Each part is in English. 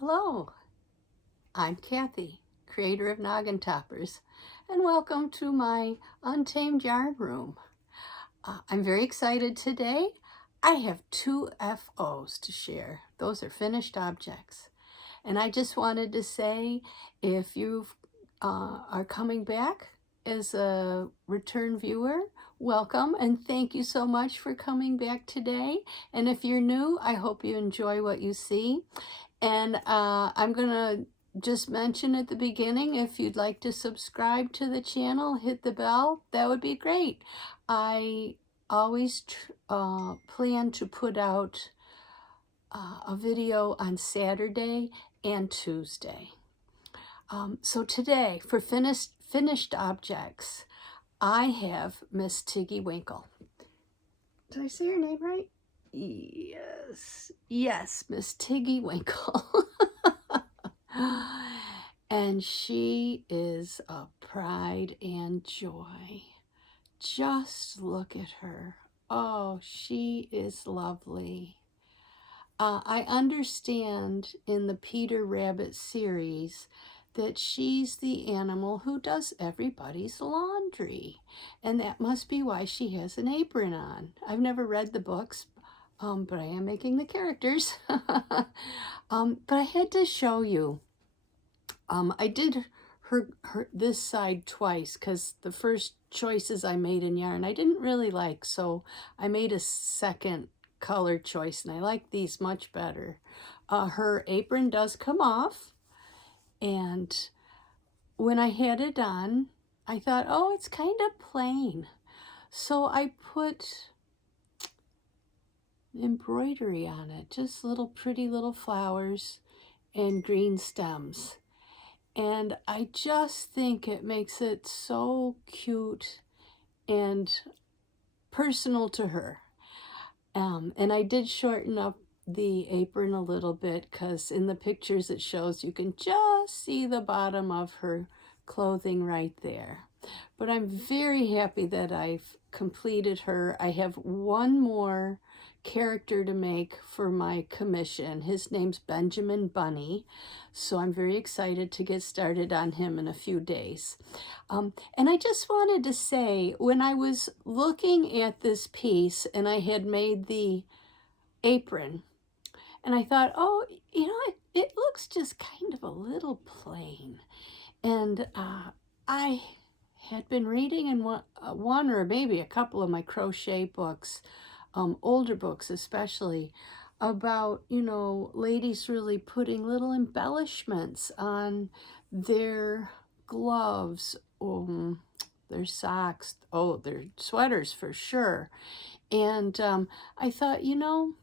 Hello, I'm Kathy, creator of Gnoggintoppers, and welcome to my Untamed Yarn Room. I'm very excited today. I have two FOs to share. Those are finished objects. And I just wanted to say, if you are coming back as a return viewer, welcome and thank you so much for coming back today. And if you're new, I hope you enjoy what you see. And I'm going to just mention at the beginning, if you'd like to subscribe to the channel, hit the bell, that would be great. I always plan to put out a video on Saturday and Tuesday. So today, for finished objects, I have Miss Tiggy-Wiggle. Did I say her name right? Yes, Miss Tiggy-Wiggle. And she is a pride and joy. Just look at her. Oh, she is lovely. I understand in the Peter Rabbit series that she's the animal who does everybody's laundry. And that must be why she has an apron on. I've never read the books, but I am making the characters. But I had to show you. I did this side twice because the first choices I made in yarn I didn't really like. So I made a second color choice and I like these much better. Her apron does come off, and when I had it on I thought, oh, it's kind of plain, so I put embroidery on it, just little pretty little flowers and green stems, and I just think it makes it so cute and personal to her. And I did shorten up the apron a little bit because in the pictures it shows you can just see the bottom of her clothing right there. But I'm very happy that I've completed her. I have one more character to make for my commission. His name's Benjamin Bunny, so I'm very excited to get started on him in a few days. And I just wanted to say, when I was looking at this piece and I had made the apron, and I thought, oh, you know, it looks just kind of a little plain. And I had been reading in one or maybe a couple of my crochet books, older books especially, about, you know, ladies really putting little embellishments on their gloves, their socks, their sweaters for sure. And I thought, you know,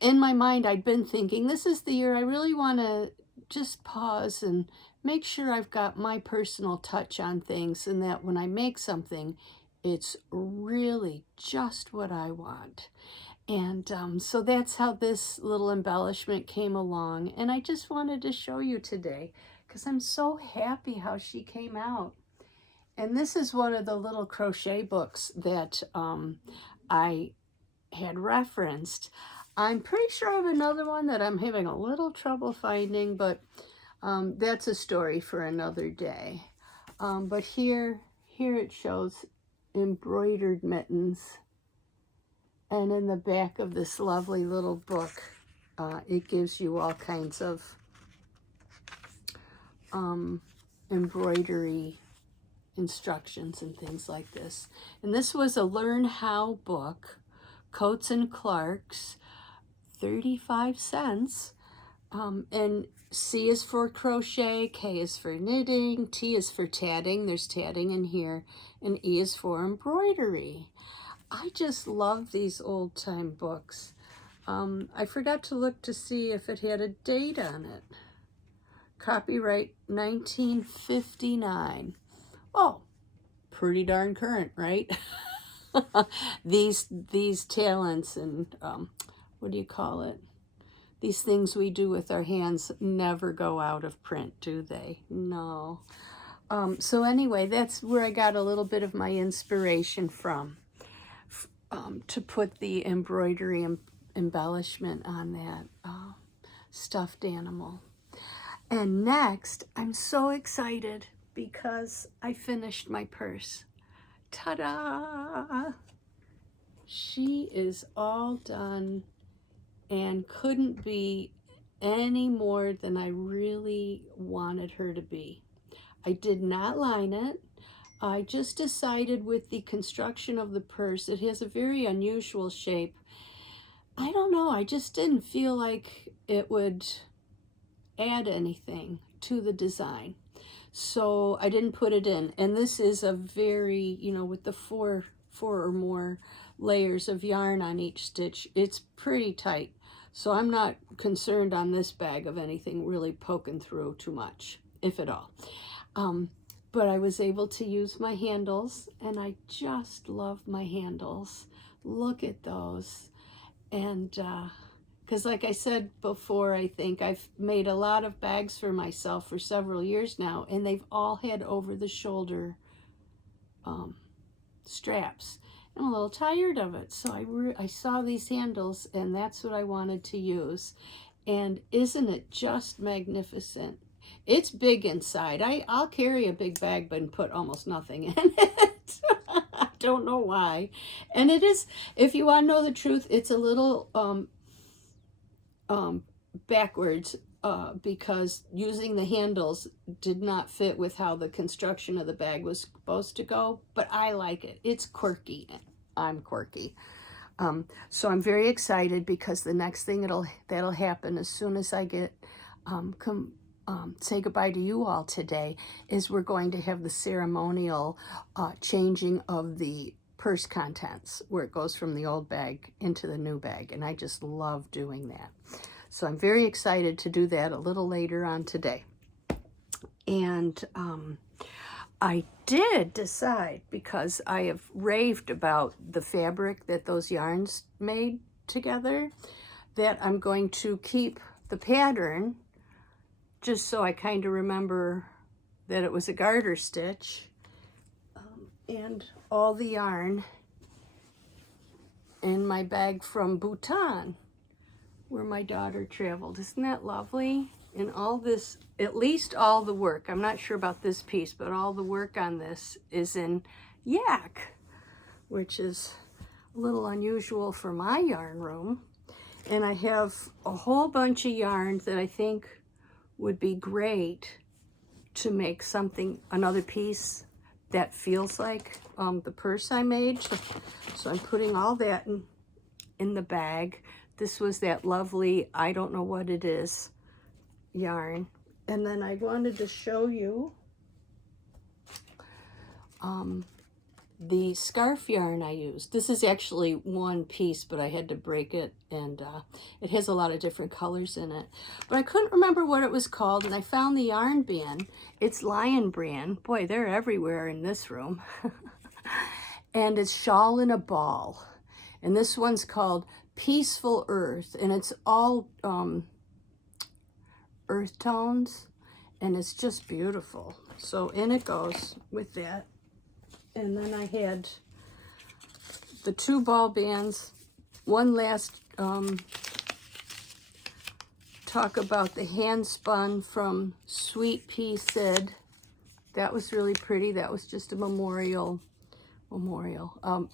in my mind I'd been thinking, this is the year I really want to just pause and make sure I've got my personal touch on things, and that when I make something, it's really just what I want. And so that's how this little embellishment came along, and I just wanted to show you today because I'm so happy how she came out. And this is one of the little crochet books that I had referenced. I'm pretty sure I have another one that I'm having a little trouble finding, but that's a story for another day. But here it shows embroidered mittens. And in the back of this lovely little book, it gives you all kinds of embroidery instructions and things like this. And this was a Learn How book, Coats and Clark's, 35 cents. And C is for crochet, K is for knitting, T is for tatting, there's tatting in here, and E is for embroidery. I just love these old-time books. I forgot to look to see if it had a date on it. Copyright 1959. Oh, pretty darn current, right? These talents and what do you call it? These things we do with our hands never go out of print, do they? No. So anyway, that's where I got a little bit of my inspiration from, to put the embroidery embellishment on that. stuffed animal. And next, I'm so excited because I finished my purse. Ta-da! She is all done and couldn't be any more than I really wanted her to be. I did not line it. I just decided with the construction of the purse, it has a very unusual shape. I don't know, I just didn't feel like it would add anything to the design. So I didn't put it in. And this is a very, you know, with the four or more layers of yarn on each stitch, it's pretty tight. So I'm not concerned on this bag of anything really poking through too much, if at all. But I was able to use my handles, and I just love my handles. Look at those. And because like I said before, I think I've made a lot of bags for myself for several years now, and they've all had over-the-shoulder straps. I'm a little tired of it, so I saw these handles, and that's what I wanted to use. And isn't it just magnificent? It's big inside. I'll carry a big bag but put almost nothing in it. I don't know why. And it is, if you want to know the truth, it's a little backwards because using the handles did not fit with how the construction of the bag was supposed to go, but I like it. It's quirky. I'm quirky. So I'm very excited because the next thing that'll happen as soon as I get say goodbye to you all today is we're going to have the ceremonial changing of the purse contents, where it goes from the old bag into the new bag, and I just love doing that. So I'm very excited to do that a little later on today. And I did decide, because I have raved about the fabric that those yarns made together, that I'm going to keep the pattern just so I kind of remember that it was a garter stitch, and all the yarn in my bag from Bhutan, where my daughter traveled. Isn't that lovely? And all this, at least all the work, I'm not sure about this piece, but all the work on this is in yak, which is a little unusual for my yarn room. And I have a whole bunch of yarns that I think would be great to make something, another piece that feels like the purse I made. So I'm putting all that in the bag. This was that lovely, I don't know what it is, yarn. And then I wanted to show you the scarf yarn I used. This is actually one piece, but I had to break it, and it has a lot of different colors in it. But I couldn't remember what it was called, and I found the yarn bin. It's Lion Brand. Boy, they're everywhere in this room. And it's Shawl in a Ball. And this one's called Peaceful Earth, and it's all earth tones, and it's just beautiful. So in it goes with that. And then I had the 2 ball bands. One last talk about the hand spun from Sweet Pea Sid. That was really pretty. That was just a a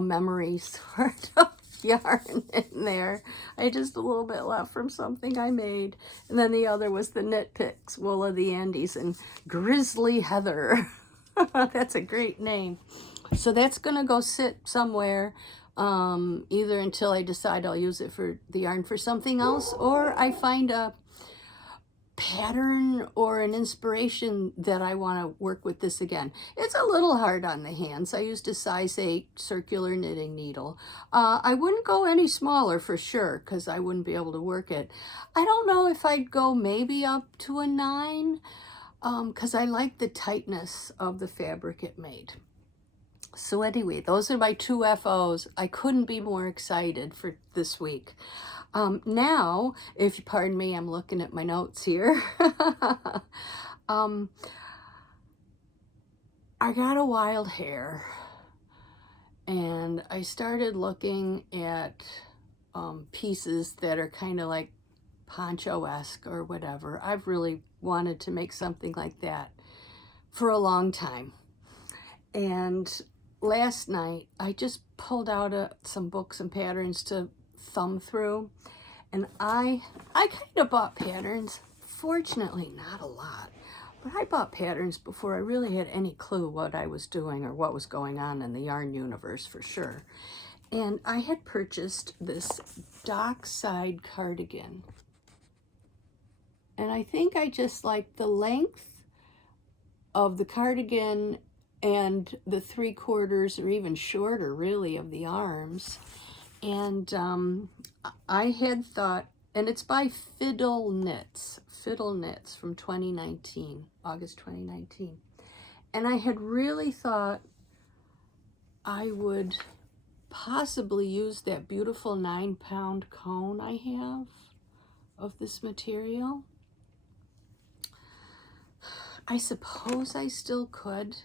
memory sort of yarn in there. I had just a little bit left from something I made. And then the other was the Knit Picks Wool of the Andes and Grizzly Heather. That's a great name. So that's gonna go sit somewhere, either until I decide I'll use it for the yarn for something else, or I find a pattern or an inspiration that I want to work with this again. It's a little hard on the hands. I used a size 8 circular knitting needle. I wouldn't go any smaller for sure, because I wouldn't be able to work it. I don't know if I'd go maybe up to a 9, because I like the tightness of the fabric it made. So anyway, those are my 2 FOs. I couldn't be more excited for this week. Now, if you pardon me, I'm looking at my notes here. I got a wild hair, and I started looking at pieces that are kind of like poncho-esque or whatever. I've really wanted to make something like that for a long time. And last night I just pulled out some books and patterns to thumb through, and I kind of bought patterns. Fortunately, not a lot, but I bought patterns before I really had any clue what I was doing or what was going on in the yarn universe, for sure. And I had purchased this dockside cardigan, and I think I just like the length of the cardigan and the 3/4 or even shorter, really, of the arms. And I had thought, and it's by Fiddle Knits from 2019, August 2019. And I had really thought I would possibly use that beautiful 9-pound cone I have of this material. I suppose I still could,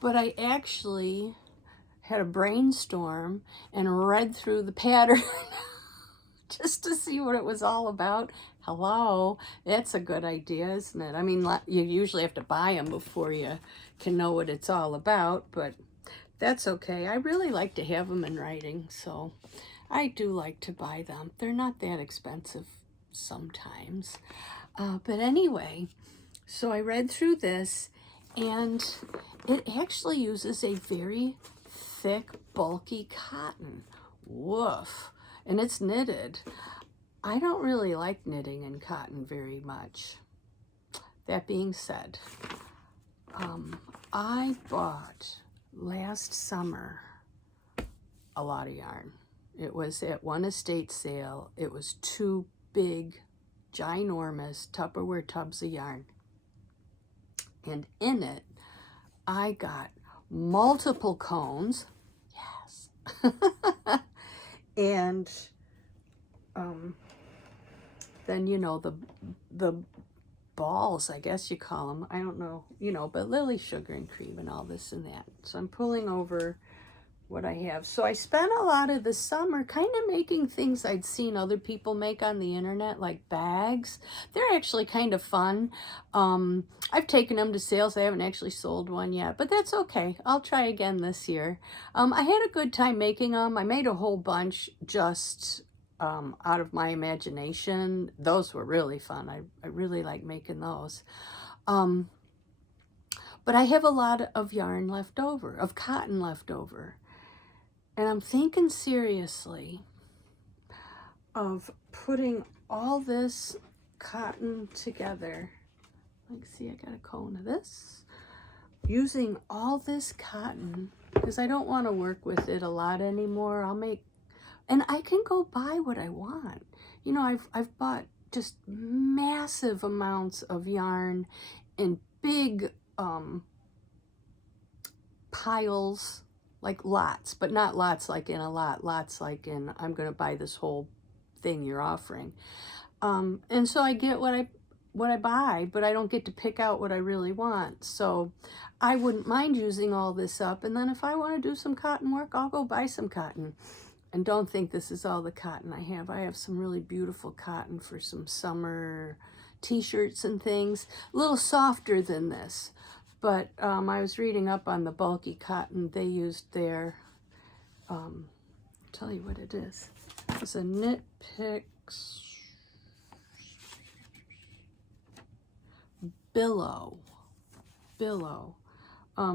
but I actually had a brainstorm and read through the pattern just to see what it was all about. Hello, that's a good idea, isn't it? I mean, you usually have to buy them before you can know what it's all about, but that's okay. I really like to have them in writing, so I do like to buy them. They're not that expensive sometimes. But anyway, so I read through this, and it actually uses a very thick, bulky cotton. Woof. And it's knitted. I don't really like knitting in cotton very much. That being said, I bought last summer a lot of yarn. It was at one estate sale. It was 2 big, ginormous Tupperware tubs of yarn. And in it, I got multiple cones. Yes. And then, you know, the balls, I guess you call them. I don't know, you know, but lily sugar and cream and all this and that. So I'm pulling over what I have. So I spent a lot of the summer kind of making things I'd seen other people make on the internet, like bags. They're actually kind of fun. I've taken them to sales. I haven't actually sold one yet, but that's okay. I'll try again this year. I had a good time making them. I made a whole bunch just out of my imagination. Those were really fun. I really like making those. But I have a lot of yarn left over, of cotton left over. And I'm thinking seriously of putting all this cotton together. Like, see, I got a cone of this. Using all this cotton, because I don't want to work with it a lot anymore. And I can go buy what I want. You know, I've bought just massive amounts of yarn in big piles, like lots, but not lots like in a lot, lots like in I'm going to buy this whole thing you're offering. And so I get what I buy, but I don't get to pick out what I really want. So I wouldn't mind using all this up, and then if I want to do some cotton work, I'll go buy some cotton. And don't think this is all the cotton I have. I have some really beautiful cotton for some summer t-shirts and things. A little softer than this. But I was reading up on the bulky cotton they used there. I'll tell you what it is. It's a Knit Picks Billow,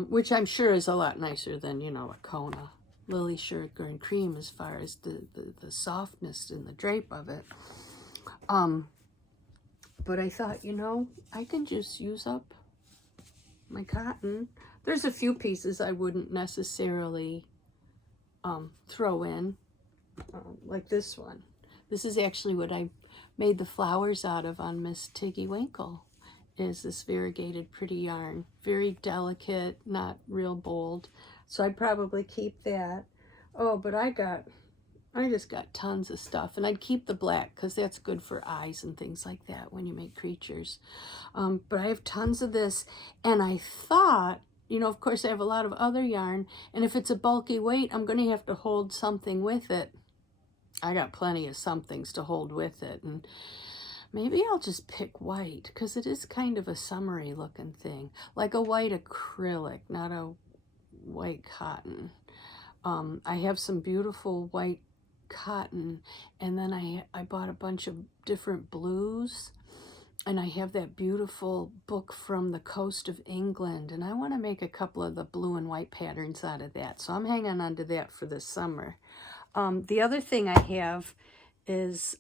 which I'm sure is a lot nicer than, you know, a Kona. Lily sugar and cream as far as the softness and the drape of it. But I thought, you know, I can just use up my cotton. There's a few pieces I wouldn't necessarily throw in, like this one. This is actually what I made the flowers out of on Miss Tiggy-Wiggle, is this variegated pretty yarn. Very delicate, not real bold. So I'd probably keep that. Oh, but I just got tons of stuff. And I'd keep the black because that's good for eyes and things like that when you make creatures. But I have tons of this. And I thought, you know, of course I have a lot of other yarn. And if it's a bulky weight, I'm going to have to hold something with it. I got plenty of somethings to hold with it. And Maybe I'll just pick white because it is kind of a summery looking thing, like a white acrylic, not a white cotton. I have some beautiful white cotton, and then I bought a bunch of different blues, and I have that beautiful book from the coast of England, and I want to make a couple of the blue and white patterns out of that, so I'm hanging on to that for this summer. The other thing I have is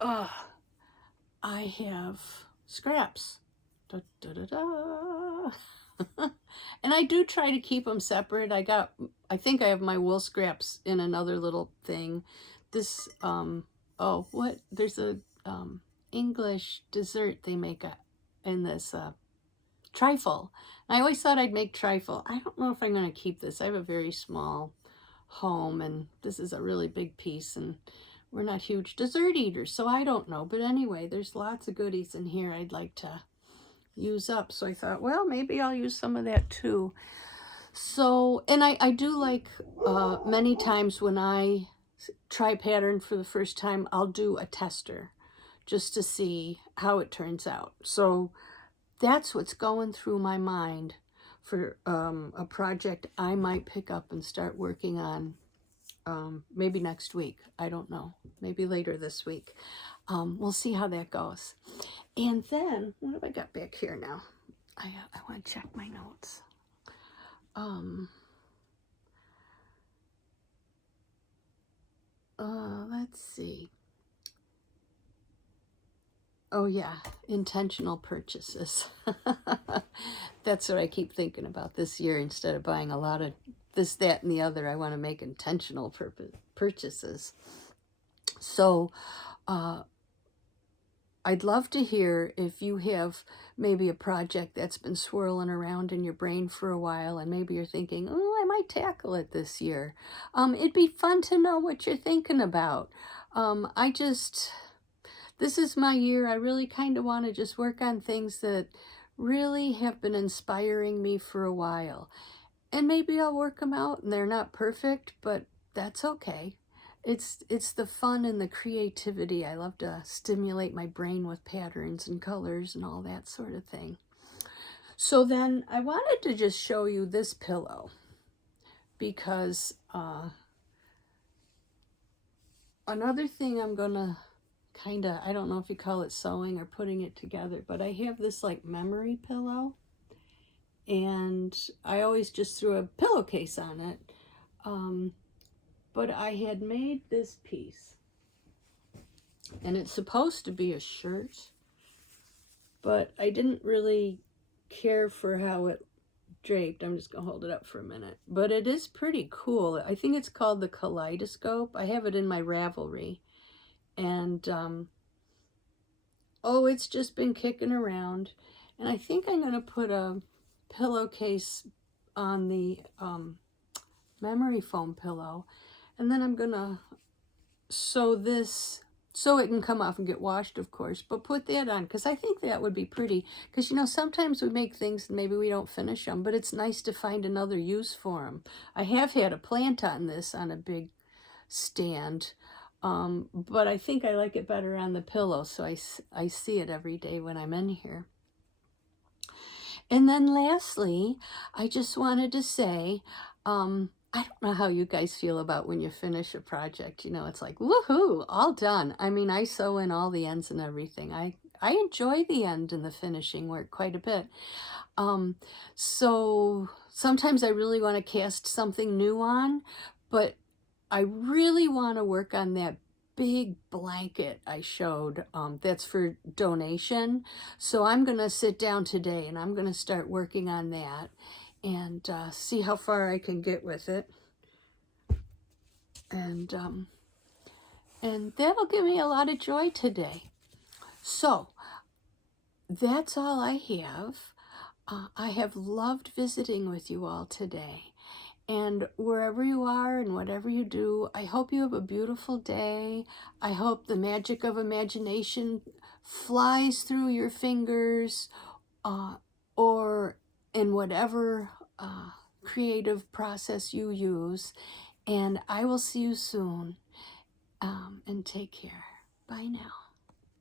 I have scraps. Da, da, da, da. And I do try to keep them separate. I think I have my wool scraps in another little thing. This, there's a English dessert they make in this trifle. I always thought I'd make trifle. I don't know if I'm going to keep this. I have a very small home, and this is a really big piece, and we're not huge dessert eaters, so I don't know. But anyway, there's lots of goodies in here I'd like to use up. So I thought, well, maybe I'll use some of that too. So, and I do like many times when I try pattern for the first time, I'll do a tester just to see how it turns out. So that's what's going through my mind for a project I might pick up and start working on maybe next week. I don't know. Maybe later this week. We'll see how that goes. And then, what have I got back here now? I want to check my notes. Let's see. Oh yeah, intentional purchases. That's what I keep thinking about this year. Instead of buying a lot of this, that, and the other, I want to make intentional purchases. So I'd love to hear if you have maybe a project that's been swirling around in your brain for a while, and maybe you're thinking, oh, I might tackle it this year. It'd be fun to know what you're thinking about. This is my year. I really kind of want to just work on things that really have been inspiring me for a while. And maybe I'll work them out, and they're not perfect, but that's okay. It's the fun and the creativity. I love to stimulate my brain with patterns and colors and all that sort of thing. So then I wanted to just show you this pillow because another thing I'm gonna I don't know if you call it sewing or putting it together, but I have this like memory pillow, and I always just threw a pillowcase on it. But I had made this piece, and it's supposed to be a shirt, but I didn't really care for how it draped. I'm just gonna hold it up for a minute, but it is pretty cool. I think it's called the Kaleidoscope. I have it in my Ravelry, and it's just been kicking around, and I think I'm gonna put a pillowcase on the memory foam pillow, and then I'm gonna sew this so it can come off and get washed, of course, but put that on because I think that would be pretty. Because, you know, sometimes we make things and maybe we don't finish them, but it's nice to find another use for them. I have had a plant on this on a big stand, but I think I like it better on the pillow, so I see it every day when I'm in here. And then lastly, I just wanted to say, I don't know how you guys feel about when you finish a project. You know, it's like, woohoo, all done. I mean, I sew in all the ends and everything. I enjoy the end and the finishing work quite a bit. So sometimes I really want to cast something new on, but I really want to work on that big blanket I showed that's for donation. So I'm going to sit down today and I'm going to start working on that and see how far I can get with it. And that'll give me a lot of joy today. So that's all I have. I have loved visiting with you all today. And wherever you are and whatever you do, I hope you have a beautiful day. I hope the magic of imagination flies through your fingers or in whatever creative process you use. And I will see you soon. And take care. Bye now.